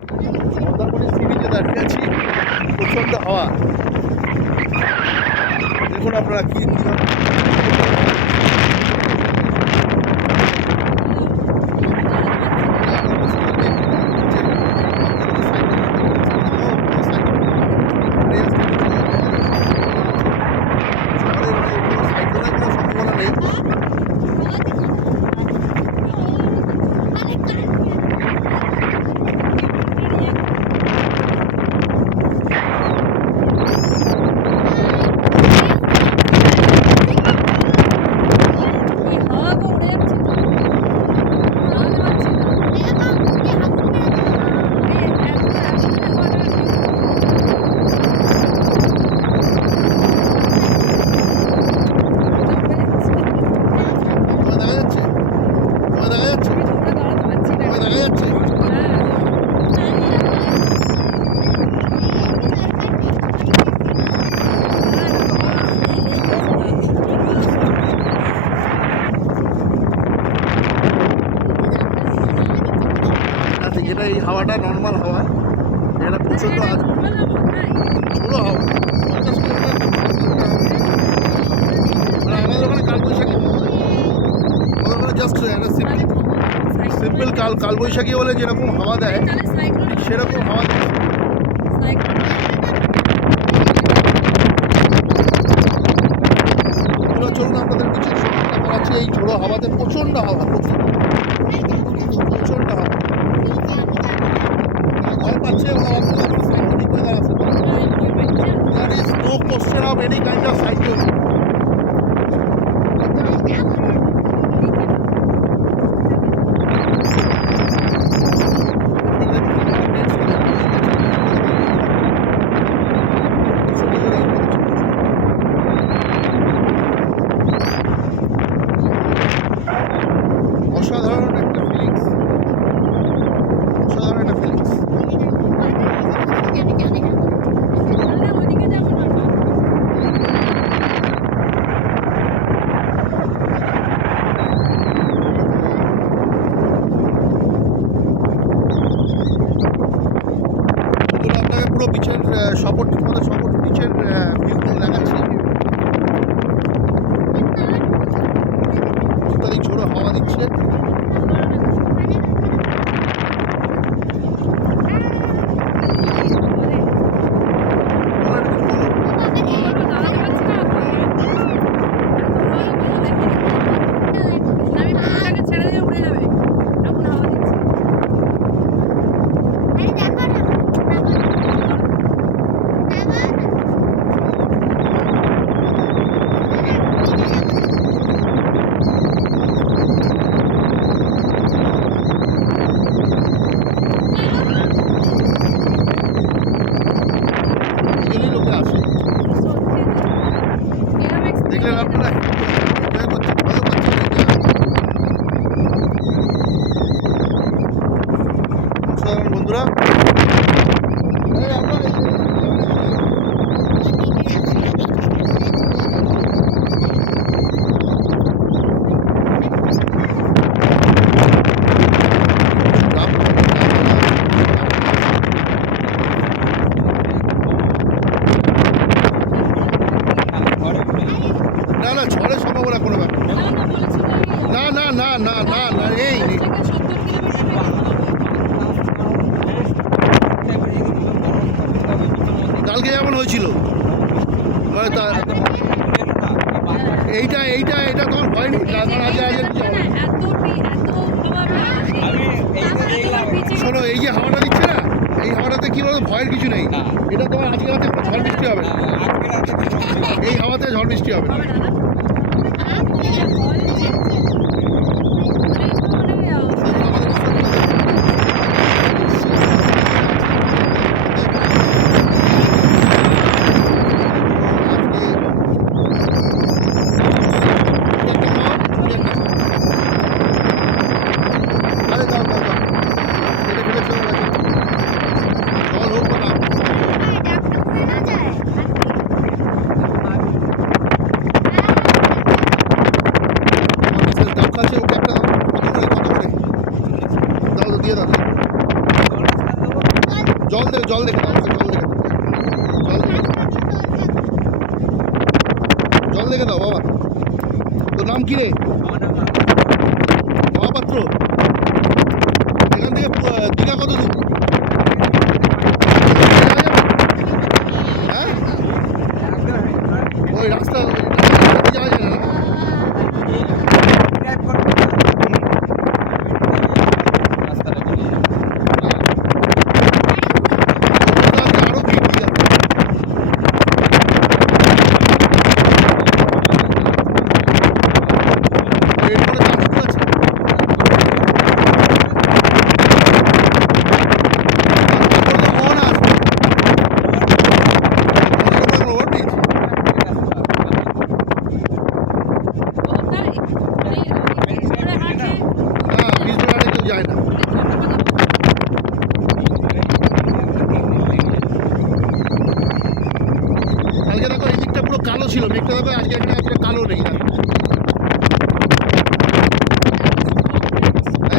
Mandarmani C বিচে দাঁড়িয়ে আছি, প্রচণ্ড হাওয়া। দেখুন আপনারা কি সম্ভাবনা নেই। এটা এই হাওয়াটা নর্মাল হাওয়া, এটা প্রচণ্ড ঝোড়ো হাওয়া। আমাদের ওখানে কালবৈশাখী, আমাদের ওখানে জাস্ট একটা সিম্পল কালবৈশাখী হলে যেরকম হাওয়া দেয় সেরকম হাওয়া দেয়। চলুন আপনাদের কিছু করাচ্ছি এই ঝোড়ো হাওয়াতে। প্রচণ্ড হাওয়া, প্রচণ্ড হাওয়া, ভয় পাচ্ছে। সাইক্লোনিক ওয়েদার আছে, there is no question of any kind of cyclone. অসাধারণ একটা ফিলিংস, অসাধারণ একটা ফিলিংস। আপনাকে পুরো বিচের সপোর্ট বিচের ভিউ দেখাচ্ছি। অত্যাধিক ঝোড়ো হাওয়া দিচ্ছে। দেখলেন আপনারা সাধারণ বন্ধুরা, না না ঝড়ের সম্ভাবনা কোনো ব্যাপার না, না না না না না এই কালকে যেমন হয়েছিল মানে এইটা তোমার ভয় নেই? শোনো, এই যে হাওয়াটা দিচ্ছে না, এই হাওয়াটাতে কি বলতো ভয়ের কিছু নেই। এটা তোমার আজকে রাতে ঝড় বৃষ্টি হবে না, এই হাওয়াতে ঝড় বৃষ্টি হবে না। জল দেখে দাও, জল দেখে দাও, জল দেখে দাও বাবা। তোর নাম কি রে? মহাপাত্র। এখান থেকে দীঘা কত দূর? হ্যাঁ, ওই রাস্তা যাওয়া যায় না। কালো ছিল মেঘটা, তবে আজকে এখানে এতটা কালো নেই।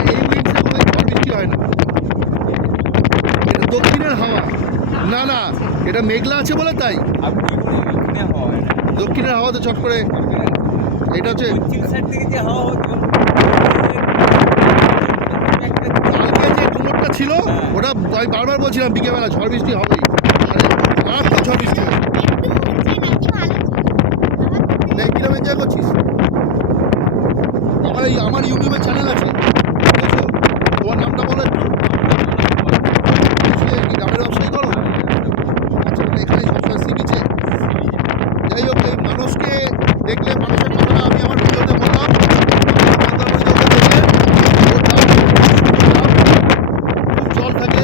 এই উইন্ডসে কোনো ঝড় বৃষ্টি হয় না, এটা দক্ষিণের হাওয়া। না না, এটা মেঘলা আছে বলে তাই। দক্ষিণের হাওয়াতে চট করে এটা হচ্ছে কালকে যে ঘুমোরটা ছিল ওটা আমি বারবার বলছিলাম বিকেলবেলা ঝড় বৃষ্টি হবেই, মারাত্মক ঝড় বৃষ্টি হবে। কিরকম এনজয় করছিস? আমার ইউটিউবে চ্যানেল আছে, বুঝেছো? তোমার নামটা বলো একটু। কি ডাবের ব্যবসায়ী করো? আচ্ছা, এখানে সবসময় সি বিচে। যাই হোক, এই মানুষকে দেখলে মানুষের কথাটা আমি আমার ভিডিওতে বললাম। খুব জল থাকে,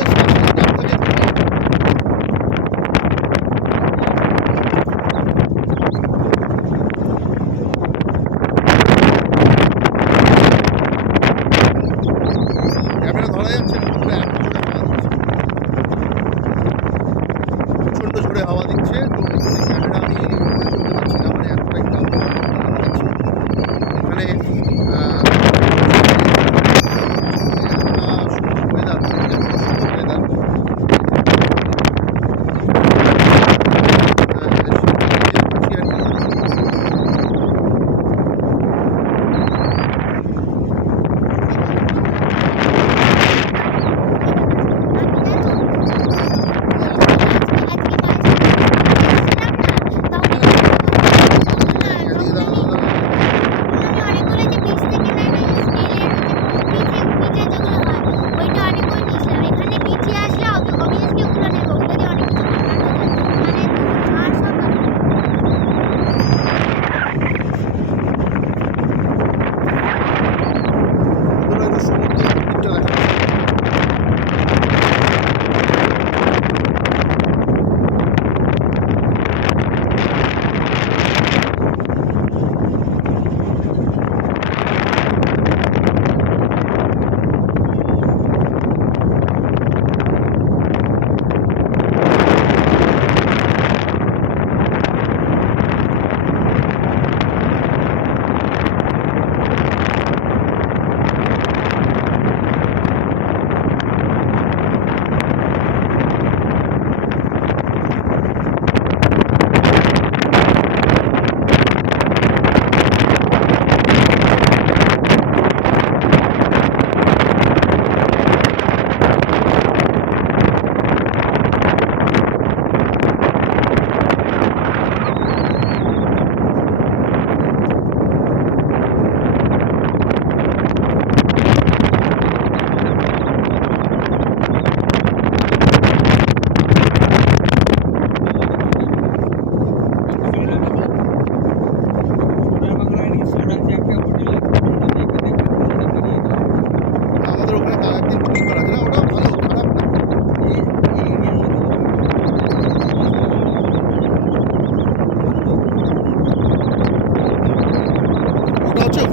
প্রচণ্ড জোরে হাওয়া দিচ্ছে, তো ক্যামেরা আমি করতে পারছি না, মানে এতটাই এখানে ওয়েদার ওয়েদার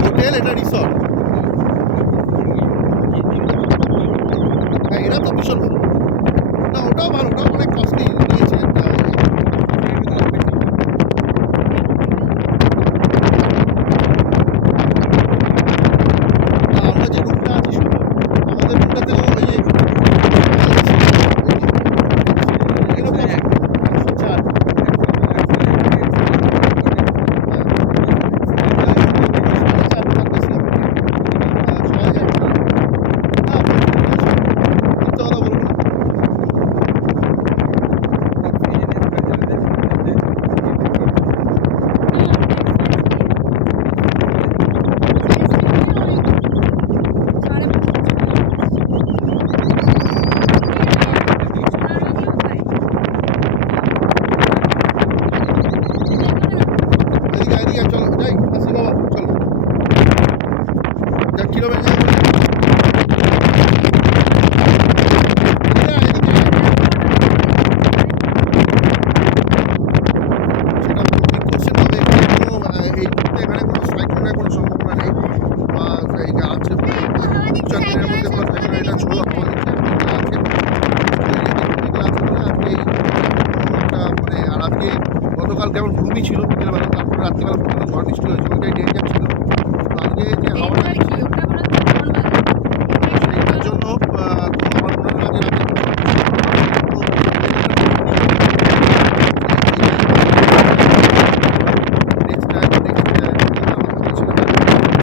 হোটেল, এটা রিসর্ট। হ্যাঁ, এটা তো ভীষণ ভালো। না, ওটাও ভালো, ওটাও অনেক কস্টলি নিয়েছে। আমরা যে রুমটা আছি, আমাদের রুমটা থেকেও ওই যে যেমন ঘুমি ছিল বিকেলবেলা, তারপর রাত্রিবেলা প্রচণ্ড ঝড় বৃষ্টি হয়েছে, ওইটাই ডেঞ্জার ছিল। তো আজকে যে হাওয়াটা দিচ্ছে